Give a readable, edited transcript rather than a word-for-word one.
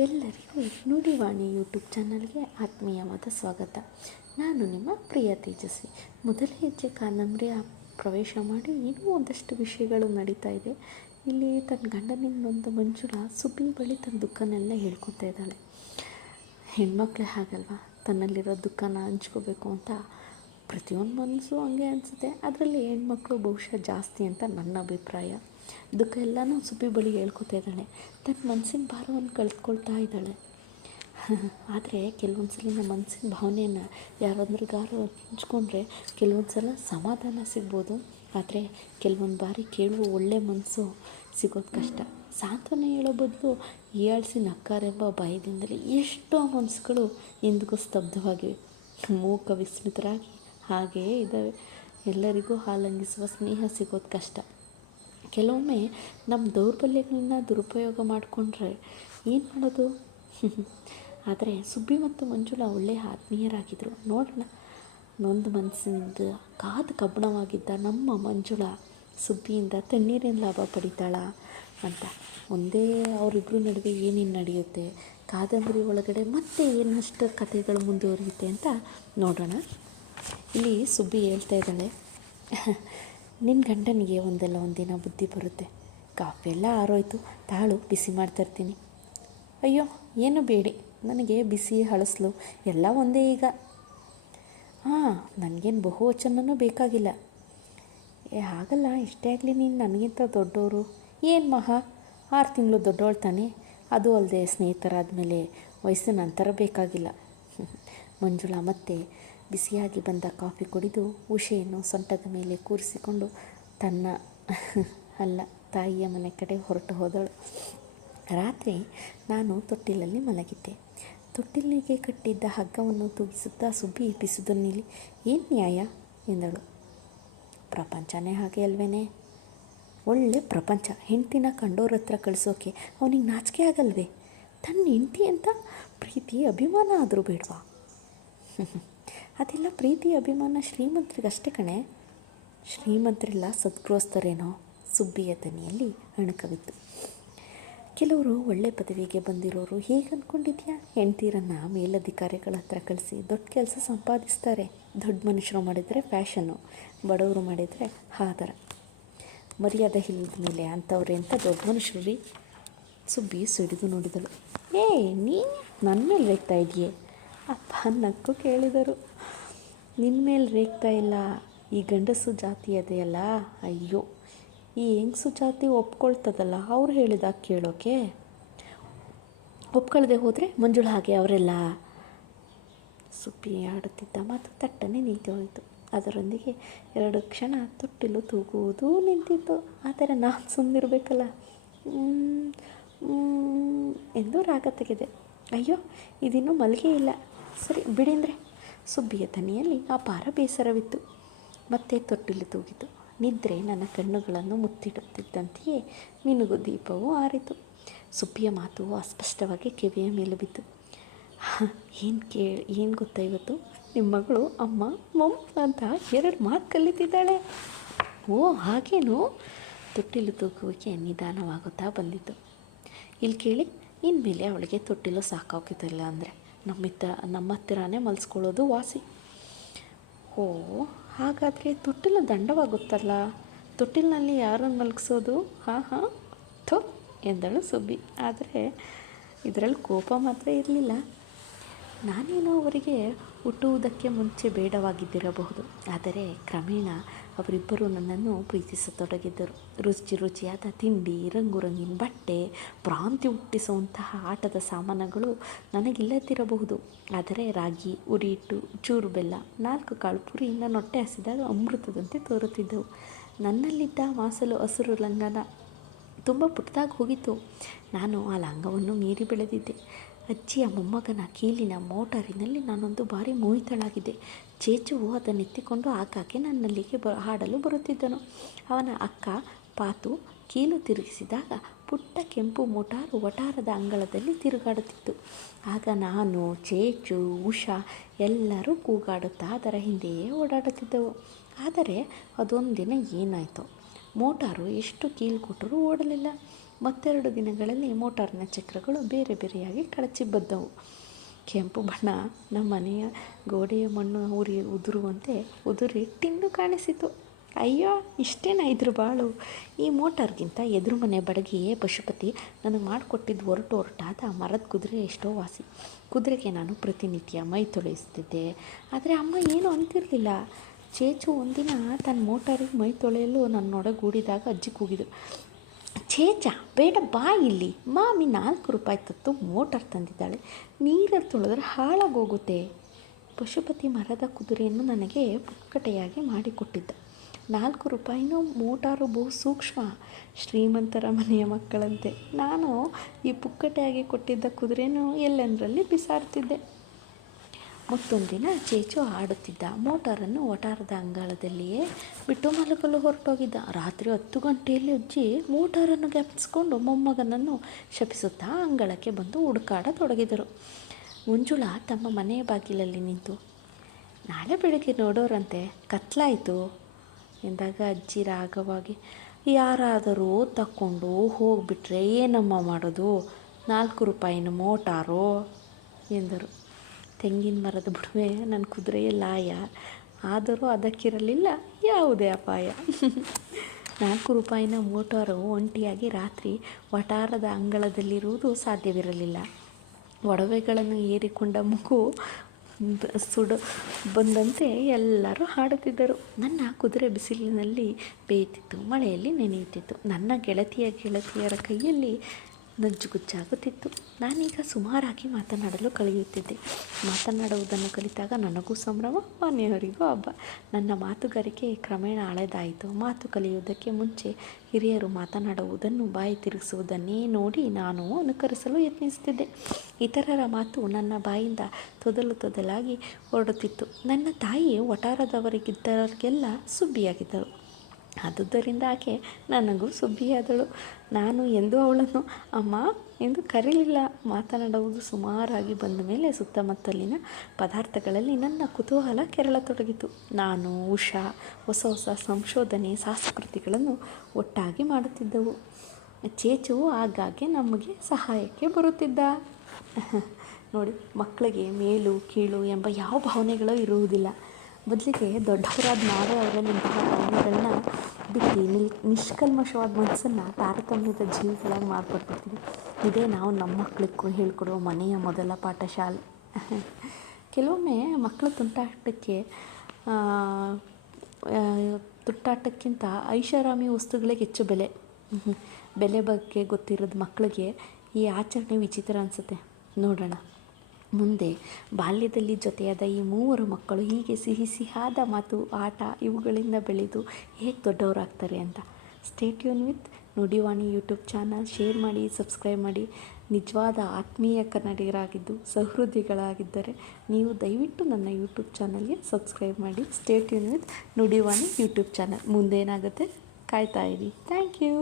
ಎಲ್ಲರಿಗೂ ನುಡಿವಾಣಿ ಯೂಟ್ಯೂಬ್ ಚಾನಲ್ಗೆ ಆತ್ಮೀಯವಾದ ಸ್ವಾಗತ. ನಾನು ನಿಮ್ಮ ಪ್ರಿಯ ತೇಜಸ್ವಿ. ಮೊದಲ ಹೆಜ್ಜೆ ಕಾದಂಬರಿಯ ಪ್ರವೇಶ ಮಾಡಿ ಇನ್ನೂ ಒಂದಷ್ಟು ವಿಷಯಗಳು ನಡೀತಾ ಇದೆ. ಇಲ್ಲಿ ತನ್ನ ಗಂಡನಿಂದೊಂದು ಮಂಜುಳಾ ಸುಬ್ಬಿ ಬಳಿ ತನ್ನ ದುಃಖನೆಲ್ಲ ಹೇಳ್ಕೊತಾ ಇದ್ದಾಳೆ. ಹೆಣ್ಮಕ್ಳೇ ಹಾಗಲ್ವಾ, ತನ್ನಲ್ಲಿರೋ ದುಃಖನ ಹಂಚ್ಕೋಬೇಕು ಅಂತ ಪ್ರತಿಯೊಂದು ಮನಸ್ಸು ಹಂಗೆ ಅನಿಸುತ್ತೆ. ಅದರಲ್ಲಿ ಹೆಣ್ಮಕ್ಳು ಬಹುಶಃ ಜಾಸ್ತಿ ಅಂತ ನನ್ನ ಅಭಿಪ್ರಾಯ. ದುಃಖ ಎಲ್ಲನೂ ಸುಬ್ಬಿ ಬಳಿ ಹೇಳ್ಕೊತಾ ಇದ್ದಾಳೆ. ತನ್ನ ಮನಸ್ಸಿನ ಭಾರವನ್ನು ಕಳೆದುಕೊಳ್ತಾ ಇದ್ದಾಳೆ. ಆದರೆ ಕೆಲವೊಂದು ಸಲ ನಮ್ಮ ಮನಸ್ಸಿನ ಭಾವನೆಯನ್ನು ಯಾರೊಂದ್ರಿಗಾರು ಹಂಚ್ಕೊಂಡ್ರೆ ಕೆಲವೊಂದು ಸಲ ಸಮಾಧಾನ ಸಿಗ್ಬೋದು. ಆದರೆ ಕೆಲವೊಂದು ಬಾರಿ ಕೇಳುವ ಒಳ್ಳೆ ಮನಸ್ಸು ಸಿಗೋದು ಕಷ್ಟ. ಸಾಂತ್ವನ ಹೇಳೋ ಬದಲು ಹೀಯಾಳಿಸಿ ನಕ್ಕಾರೆಂಬ ಭಯದಿಂದಲೇ ಎಷ್ಟೋ ಮನಸ್ಸುಗಳು ಇಂದಿಗೂ ಸ್ತಬ್ಧವಾಗಿವೆ, ಮೂಕ ವಿಸ್ಮಿತರಾಗಿ ಹಾಗೆಯೇ ಇದ್ದಾವೆ. ಎಲ್ಲರಿಗೂ ಹಾಲಂಗಿಸುವ ಸ್ನೇಹ ಸಿಗೋದು ಕಷ್ಟ. ಕೆಲವೊಮ್ಮೆ ನಮ್ಮ ದೌರ್ಬಲ್ಯಗಳನ್ನ ದುರುಪಯೋಗ ಮಾಡಿಕೊಂಡ್ರೆ ಏನು ಮಾಡೋದು? ಆದರೆ ಸುಬ್ಬಿ ಮತ್ತು ಮಂಜುಳಾ ಒಳ್ಳೆಯ ಆತ್ಮೀಯರಾಗಿದ್ದರು. ನೋಡೋಣ, ನೊಂದು ಮನಸ್ಸಿನಿಂದ ಕಾದು ಕಬ್ಬಣವಾಗಿದ್ದ ನಮ್ಮ ಮಂಜುಳಾ ಸುಬ್ಬಿಯಿಂದ ತಣ್ಣೀರಿನ ಲಾಭ ಪಡಿತಾಳ ಅಂತ. ಒಂದೇ ಅವರಿಬ್ಬರು ನಡುವೆ ಏನೇನು ನಡೆಯುತ್ತೆ, ಕಾದಂಬರಿ ಒಳಗಡೆ ಮತ್ತೆ ಏನಷ್ಟು ಕಥೆಗಳು ಮುಂದುವರಿಯುತ್ತೆ ಅಂತ ನೋಡೋಣ. ಇಲ್ಲಿ ಸುಬ್ಬಿ ಹೇಳ್ತಾ ಇದ್ದಾಳೆ, ನಿನ್ನ ಗಂಡನಿಗೆ ಒಂದಲ್ಲ ಒಂದಿನ ಬುದ್ಧಿ ಬರುತ್ತೆ. ಕಾಫಿ ಎಲ್ಲ ಆರೋಯ್ತು, ತಾಳು ಬಿಸಿ ಮಾಡ್ತಾಯಿರ್ತೀನಿ. ಅಯ್ಯೋ ಏನು ಬೇಡಿ, ನನಗೆ ಬಿಸಿ ಹಳಸಲು ಎಲ್ಲ ಒಂದೇ ಈಗ. ಹಾಂ, ನನಗೇನು ಬಹುವಚನನೂ ಬೇಕಾಗಿಲ್ಲ. ಹಾಗಲ್ಲ, ಇಷ್ಟೇ ಆಗಲಿ, ನೀನು ನನಗಿಂತ ದೊಡ್ಡವರು. ಏನು ಮಹಾ 6 ತಿಂಗಳು ದೊಡ್ಡವಳು ತಾನೆ. ಅದು ಅಲ್ಲದೆ ಸ್ನೇಹಿತರಾದ ಮೇಲೆ ವಯಸ್ಸಿನ ಅಂತರ ಬೇಕಾಗಿಲ್ಲ. ಮಂಜುಳಾ ಮತ್ತೆ ಬಿಸಿಯಾಗಿ ಬಂದ ಕಾಫಿ ಕುಡಿದು ಉಷೆಯನ್ನು ಸೊಂಟದ ಮೇಲೆ ಕೂರಿಸಿಕೊಂಡು ತನ್ನ ತಾಯಿಯ ಮನೆ ಕಡೆ ಹೊರಟು ಹೋದಳು. ರಾತ್ರಿ ನಾನು ತೊಟ್ಟಿಲಲ್ಲಿ ಮಲಗಿದ್ದೆ. ತೊಟ್ಟಿಲಿಗೆ ಕಟ್ಟಿದ್ದ ಹಗ್ಗವನ್ನು ತೂಗಿಸುತ್ತಾ ಸುಬ್ಬಿ ಬಿಸಿದನ್ನಿಲಿ ಏನು ನ್ಯಾಯ ಎಂದಳು. ಪ್ರಪಂಚನೇ ಹಾಗೆ ಅಲ್ವೇನೆ, ಒಳ್ಳೆ ಪ್ರಪಂಚ. ಹೆಂಡ್ತಿನ ಕಂಡೋರ ಹತ್ರ ಕಳಿಸೋಕೆ ಅವನಿಗೆ ನಾಚಿಕೆ ಆಗಲ್ವೇ? ತನ್ನ ಹೆಂಡ್ತಿ ಅಂತ ಪ್ರೀತಿ ಅಭಿಮಾನ ಆದರೂ ಬೇಡವಾ? ಅದೆಲ್ಲ ಪ್ರೀತಿ ಅಭಿಮಾನ ಶ್ರೀಮಂತರಿಗಷ್ಟೇ ಕಣೆ. ಶ್ರೀಮಂತರೆಲ್ಲ ಸದ್ಗೃಹಸ್ಥರೇನೋ? ಸುಬ್ಬಿಯ ದನಿಯಲ್ಲಿ ಅಣಕವಿತ್ತು. ಕೆಲವರು ಒಳ್ಳೆ ಪದವಿಗೆ ಬಂದಿರೋರು ಹೇಗೆ ಅಂದ್ಕೊಂಡಿದ್ಯಾ? ಹೆಂಡ್ತೀರನ್ನು ಮೇಲಧಿಕಾರಿಗಳ ಹತ್ರ ಕಳಿಸಿ ದೊಡ್ಡ ಕೆಲಸ ಸಂಪಾದಿಸ್ತಾರೆ. ದೊಡ್ಡ ಮನುಷ್ಯರು ಮಾಡಿದರೆ ಫ್ಯಾಷನ್ನು, ಬಡವರು ಮಾಡಿದರೆ ಆದರ ಮರ್ಯಾದೆ ಇಲ್ಲದ ಮೇಲೆ ಅಂಥವ್ರೆ ಅಂತ ದೊಡ್ಡ ಮನುಷ್ಯರು ರೀ. ಸುಬ್ಬಿ ಸಿಡಿದು ನೋಡಿದಳು. ನೀನು ನನ್ನ ಮೇಲೆ ರೇಗ್ತಾ ಇದೆಯೇ? ಅಪ್ಪ ನಕ್ಕು ಕೇಳಿದರು. ನಿನ್ನ ಮೇಲೆ ರೇಗ್ತಾ ಇಲ್ಲ, ಈ ಗಂಡಸು ಜಾತಿ ಅದೆಯಲ್ಲ. ಅಯ್ಯೋ, ಈ ಹೆಂಗಸು ಜಾತಿ ಒಪ್ಕೊಳ್ತದಲ್ಲ, ಅವ್ರು ಹೇಳಿದಾಗ ಕೇಳೋಕೆ. ಒಪ್ಕೊಳ್ದೆ ಹೋದರೆ ಮಂಜುಳಾ ಹಾಗೆ ಅವರೆಲ್ಲ. ಸುಬ್ಬಿ ಆಡುತ್ತಿದ್ದ ಮಾತು ತಟ್ಟನೆ ನಿಂತು ಹೋಯಿತು. ಅದರೊಂದಿಗೆ 2 ಕ್ಷಣ ತೊಟ್ಟಿಲು ತೂಗುವುದೂ ನಿಂತಿತ್ತು. ಆದರೆ ನಾನು ಸುಮ್ಮನಿರಬೇಕಲ್ಲ ಎಂದು ರಾಗ ತೆಗೆದೆ. ಅಯ್ಯೋ, ಇದಿನ್ನೂ ಮಲ್ಗೆ ಇಲ್ಲ. ಸರಿ ಬಿಡಿಂದ್ರೆ. ಸುಬ್ಬಿಯ ತನಿಯಲ್ಲಿ ಅಪಾರ ಬೇಸರವಿತ್ತು. ಮತ್ತೆ ತೊಟ್ಟಿಲು ತೂಗಿತು. ನಿದ್ರೆ ನನ್ನ ಕಣ್ಣುಗಳನ್ನು ಮುತ್ತಿಡುತ್ತಿದ್ದಂತೆಯೇ ಮಿನುಗು ದೀಪವೂ ಆರಿತು. ಸುಬ್ಬಿಯ ಮಾತು ಅಸ್ಪಷ್ಟವಾಗಿ ಕಿವಿಯ ಮೇಲೆ ಬಿತ್ತು. ಏನು ಗೊತ್ತಾ, ಇವತ್ತು ನಿಮ್ಮ ಮಗಳು ಅಮ್ಮ ಮಮ್ ಅಂತ 2 ಮಾತು ಕಲಿತಿದ್ದಾಳೆ. ಓ ಹಾಗೇನು? ತೊಟ್ಟಿಲು ತೂಗುವಿಕೆ ನಿಧಾನವಾಗುತ್ತಾ ಬಂದಿತ್ತು. ಇಲ್ಲಿ ಕೇಳಿ, ಇನ್ಮೇಲೆ ಅವಳಿಗೆ ತೊಟ್ಟಿಲು ಸಾಕಾಗೋದಿಲ್ಲ ಅಂದರೆ ನಮ್ಮ ಹತ್ತಿರನೇ ಮಲ್ಸ್ಕೊಳ್ಳೋದು ವಾಸಿ. ಓ ಹಾಗಾದರೆ ತೊಟ್ಟಿಲು ದಂಡವಾಗುತ್ತಲ್ಲ, ತೊಟ್ಟಿಲಿನಲ್ಲಿ ಯಾರನ್ನು ಮಲಗಿಸೋದು? ಹಾಂ ಥೋ ಎಂದಳು ಸುಬ್ಬಿ. ಆದರೆ ಇದರಲ್ಲಿ ಕೋಪ ಮಾತ್ರ ಇರಲಿಲ್ಲ. ನಾನೇನೋ ಅವರಿಗೆ ಹುಟ್ಟುವುದಕ್ಕೆ ಮುಂಚೆ ಬೇಡವಾಗಿದ್ದಿರಬಹುದು. ಆದರೆ ಕ್ರಮೇಣ ಅವರಿಬ್ಬರು ನನ್ನನ್ನು ಪ್ರೀತಿಸತೊಡಗಿದ್ದರು. ರುಚಿಯಾದ ತಿಂಡಿ, ರಂಗಿನ ಬಟ್ಟೆ, ಭ್ರಾಂತಿ ಹುಟ್ಟಿಸುವಂತಹ ಆಟದ ಸಾಮಾನುಗಳು ನನಗಿಲ್ಲದಿರಬಹುದು. ಆದರೆ ರಾಗಿ, ಉರಿ ಹಿಟ್ಟು, ಚೂರು ಬೆಲ್ಲ, 4 ಕಾಳು ಪುರಿ ನನ್ನ ಹೊಟ್ಟೆ ಹಸಿದಾಗ ಅಮೃತದಂತೆ ತೋರುತ್ತಿದ್ದವು. ನನ್ನಲ್ಲಿದ್ದ ಮಾಸಲು ಹಸಿರು ಲಂಗನ ತುಂಬ ಪುಟ್ಟದಾಗಿ ಹೋಗಿತ್ತು. ನಾನು ಆ ಲಂಗವನ್ನು ಮೀರಿ ಬೆಳೆದಿದ್ದೆ. ಅಜ್ಜಿಯ ಮೊಮ್ಮಗನ ಕೀಲಿನ ಮೋಟಾರಿನಲ್ಲಿ ನಾನೊಂದು ಬಾರಿ ಮೋಹಿತಳಾಗಿದ್ದೆ. ಚೇಚುವು ಅದನ್ನೆತ್ತಿಕೊಂಡು ಆಗಾಗ್ಗೆ ನನ್ನಲ್ಲಿಗೆ ಹಾಡಲು ಬರುತ್ತಿದ್ದನು. ಅವನ ಅಕ್ಕ ಪಾತು ಕೀಲು ತಿರುಗಿಸಿದಾಗ ಪುಟ್ಟ ಕೆಂಪು ಮೋಟಾರು ವಟಾರದ ಅಂಗಳದಲ್ಲಿ ತಿರುಗಾಡುತ್ತಿತ್ತು. ಆಗ ನಾನು, ಚೇಚು, ಉಷಾ ಎಲ್ಲರೂ ಕೂಗಾಡುತ್ತಾ ಅದರ ಹಿಂದೆಯೇ ಓಡಾಡುತ್ತಿದ್ದೆವು. ಆದರೆ ಅದೊಂದು ದಿನ ಏನಾಯಿತು, ಮೋಟಾರು ಎಷ್ಟು ಕೀಲು ಕೊಟ್ಟರೂ ಓಡಲಿಲ್ಲ. ಮತ್ತೆರಡು ದಿನಗಳಲ್ಲಿ ಮೋಟಾರ್ನ ಚಕ್ರಗಳು ಬೇರೆ ಬೇರೆಯಾಗಿ ಕಳಚಿ ಬದ್ದವು. ಕೆಂಪು ಬಣ್ಣ ನಮ್ಮ ಮನೆಯ ಗೋಡೆಯ ಮಣ್ಣು ಉದುರುವಂತೆ ಉದುರಿ ಟಿನ್ನು ಕಾಣಿಸಿತು. ಅಯ್ಯೋ, ಇಷ್ಟೇನ ಇದ್ರ ಬಾಳು. ಈ ಮೋಟಾರ್ಗಿಂತ ಎದುರು ಮನೆ ಬಡಗಿಯೇ ಪಶುಪತಿ ನನಗೆ ಮಾಡಿಕೊಟ್ಟಿದ್ದು ಹೊರಟಾದ ಮರದ ಕುದುರೆ ಎಷ್ಟೋ ವಾಸಿ. ಕುದುರೆಗೆ ನಾನು ಪ್ರತಿನಿತ್ಯ ಮೈ ತೊಳೆಯಿಸ್ತಿದ್ದೆ. ಆದರೆ ಅಮ್ಮ ಏನೂ ಅಂತಿರಲಿಲ್ಲ. ಚೇಚು ಒಂದಿನ ತನ್ನ ಮೋಟಾರಿಗೆ ಮೈ ತೊಳೆಯಲು ನನ್ನೊಡಗೂಡಿದಾಗ ಅಜ್ಜಿ ಕೂಗಿದ್ರು, ಚೇಚ ಬೇಡ ಬಾ ಇಲ್ಲಿ, ಮಾಮಿ 4 ರೂಪಾಯಿ ತತ್ತು ಮೋಟಾರ್ ತಂದಿದ್ದಾಳೆ, ನೀರಲ್ಲಿ ತೊಳೆದ್ರೆ ಹಾಳಾಗೋಗುತ್ತೆ. ಪಶುಪತಿ ಮರದ ಕುದುರೆಯನ್ನು ನನಗೆ ಪುಕ್ಕಟೆಯಾಗಿ ಮಾಡಿಕೊಟ್ಟಿದ್ದ. 4 ರೂಪಾಯಿನೂ ಮೋಟಾರು ಬಹು ಸೂಕ್ಷ್ಮ, ಶ್ರೀಮಂತರ ಮನೆಯ ಮಕ್ಕಳಂತೆ. ನಾನು ಈ ಪುಕ್ಕಟೆಯಾಗಿ ಕೊಟ್ಟಿದ್ದ ಕುದುರೆನೂ ಎಲ್ಲೆಂದರಲ್ಲಿ ಬಿಸಾಡ್ತಿದ್ದೆ. ಮತ್ತೊಂದು ದಿನ ಚೇಚು ಆಡುತ್ತಿದ್ದ. ಮೋಟಾರನ್ನು ವಟಾರದ ಅಂಗಳದಲ್ಲಿಯೇ ಬಿಟ್ಟು ಮಲಗಲು ಹೊರಟೋಗಿದ್ದ. ರಾತ್ರಿ 10 ಗಂಟೆಯಲ್ಲಿ ಅಜ್ಜಿ ಮೋಟಾರನ್ನು ಜ್ಞಾಪಿಸಿಕೊಂಡು ಮೊಮ್ಮಗನನ್ನು ಶಪಿಸುತ್ತಾ ಅಂಗಳಕ್ಕೆ ಬಂದು ಹುಡುಕಾಡತೊಡಗಿದರು. ಮಂಜುಳಾ ತಮ್ಮ ಮನೆಯ ಬಾಗಿಲಲ್ಲಿ ನಿಂತು, ನಾಳೆ ಬೆಳಗ್ಗೆ ನೋಡೋರಂತೆ, ಕತ್ಲಾಯಿತು ಎಂದಾಗ ಅಜ್ಜಿ ರಾಗವಾಗಿ, ಯಾರಾದರೂ ತಕ್ಕೊಂಡು ಹೋಗಿಬಿಟ್ರೆ ಏನಮ್ಮ ಮಾಡೋದು, 4 ರೂಪಾಯಿನ ಮೋಟಾರು ಎಂದರು. ತೆಂಗಿನ ಮರದ ಬುಡುವೆ ನನ್ನ ಕುದುರೆಯ ಲಾಯ, ಆದರೂ ಅದಕ್ಕಿರಲಿಲ್ಲ ಯಾವುದೇ ಅಪಾಯ. 4 ರೂಪಾಯಿನ ಮೋಟಾರು ಒಂಟಿಯಾಗಿ ರಾತ್ರಿ ವಟಾರದ ಅಂಗಳದಲ್ಲಿರುವುದು ಸಾಧ್ಯವಿರಲಿಲ್ಲ. ಒಡವೆಗಳನ್ನು ಏರಿಕೊಂಡ ಮಗು ಬಂದಂತೆ ಎಲ್ಲರೂ ಹಾಡುತ್ತಿದ್ದರು. ನನ್ನ ಕುದುರೆ ಬಿಸಿಲಿನಲ್ಲಿ ಬೇಯ್ತಿತ್ತು, ಮಳೆಯಲ್ಲಿ ನೆನೆಯುತ್ತಿತ್ತು. ನನ್ನ ಗೆಳತಿಯರ ಕೈಯಲ್ಲಿ ನಜ್ಜುಗುಜ್ಜಾಗುತ್ತಿತ್ತು. ನಾನೀಗ ಸುಮಾರಾಗಿ ಮಾತನಾಡಲು ಕಲಿಯುತ್ತಿದ್ದೆ. ಮಾತನಾಡುವುದನ್ನು ಕಲಿತಾಗ ನನಗೂ ಸಂಭ್ರಮ, ಮನೆಯವರಿಗೂ ಹಬ್ಬ. ನನ್ನ ಮಾತುಗಾರಿಕೆ ಕ್ರಮೇಣ ಹಳೆದಾಯಿತು. ಮಾತು ಕಲಿಯುವುದಕ್ಕೆ ಮುಂಚೆ ಹಿರಿಯರು ಮಾತನಾಡುವುದನ್ನು, ಬಾಯಿ ತಿರುಗಿಸುವುದನ್ನೇ ನೋಡಿ ನಾನು ಅನುಕರಿಸಲು ಯತ್ನಿಸುತ್ತಿದ್ದೆ. ಇತರರ ಮಾತು ನನ್ನ ಬಾಯಿಂದ ತೊದಲಾಗಿ ಹೊರಡುತ್ತಿತ್ತು. ನನ್ನ ತಾಯಿ ವಟಾರದವರಿಗಿದ್ದವರಿಗೆಲ್ಲ ಸುಬ್ಬಿಯಾಗಿದ್ದಳು. ಆದುದರಿಂದ ಆಕೆ ನನಗೂ ಸುಬ್ಬಿಯಾದಳು. ನಾನು ಎಂದೂ ಅವಳನ್ನು ಅಮ್ಮ ಎಂದು ಕರೀಲಿಲ್ಲ. ಮಾತನಾಡುವುದು ಸುಮಾರಾಗಿ ಬಂದ ಮೇಲೆ ಸುತ್ತಮುತ್ತಲಿನ ಪದಾರ್ಥಗಳಲ್ಲಿ ನನ್ನ ಕುತೂಹಲ ಕೆರಳತೊಡಗಿತು. ನಾನು ಉಷಾ ಹೊಸ ಸಂಶೋಧನೆ ಸಂಸ್ಕೃತಿಗಳನ್ನು ಒಟ್ಟಾಗಿ ಮಾಡುತ್ತಿದ್ದೆವು. ಚೇಚು ಆಗಾಗ್ಗೆ ನಮಗೆ ಸಹಾಯಕ್ಕೆ ಬರುತ್ತಿದ್ದ. ನೋಡಿ, ಮಕ್ಕಳಿಗೆ ಮೇಲು ಕೀಳು ಎಂಬ ಯಾವ ಭಾವನೆಗಳೂ ಇರುವುದಿಲ್ಲ. ಬದಲಿಗೆ ದೊಡ್ಡವರಾದ ನಾವೇ ಅವರಲ್ಲಿ ಇಂತಹ ಭಾವನೆಗಳನ್ನ ಬಿಟ್ಟು ನಿಷ್ಕಲ್ಮಶವಾದ ಮನಸ್ಸನ್ನು ತಾರತಮ್ಯದ ಜೀವಿಗಳಾಗಿ ಮಾರ್ಪಟ್ಬಿಡ್ತೀವಿ. ಇದೇ ನಾವು ನಮ್ಮ ಮಕ್ಕಳಿಗೆ ಹೇಳ್ಕೊಡುವ ಮನೆಯ ಮೊದಲ ಪಾಠಶಾಲೆ. ಕೆಲವೊಮ್ಮೆ ಮಕ್ಕಳ ತುಂಟಾಟಕ್ಕಿಂತ ಐಷಾರಾಮಿ ವಸ್ತುಗಳಿಗೆ ಹೆಚ್ಚು ಬೆಲೆ ಬಗ್ಗೆ ಗೊತ್ತಿರೋದು ಮಕ್ಕಳಿಗೆ ಈ ಆಚರಣೆ ವಿಚಿತ್ರ ಅನಿಸುತ್ತೆ. ನೋಡೋಣ ಮುಂದೆ ಬಾಲ್ಯದಲ್ಲಿ ಜೊತೆಯಾದ ಈ 3 ಮಕ್ಕಳು ಹೀಗೆ ಸಿಹಿಯಾದ ಮಾತು, ಆಟ ಇವುಗಳಿಂದ ಬೆಳೆದು ಹೇಗೆ ದೊಡ್ಡವರಾಗ್ತಾರೆ ಅಂತ. Stay tune with Nudivani YouTube channel. Share ಮಾಡಿ, ಸಬ್ಸ್ಕ್ರೈಬ್ ಮಾಡಿ. ನಿಜವಾದ ಆತ್ಮೀಯ ಕನ್ನಡಿಗರಾಗಿದ್ದು ಸಹೃದಯಿಗಳಾಗಿದ್ದರೆ ನೀವು ದಯವಿಟ್ಟು ನನ್ನ ಯೂಟ್ಯೂಬ್ ಚಾನಲ್ಗೆ ಸಬ್ಸ್ಕ್ರೈಬ್ ಮಾಡಿ. Stay tune with Nudivani YouTube channel. ಮುಂದೇನಾಗುತ್ತೆ ಕಾಯ್ತಾ ಇರಿ. Thank you.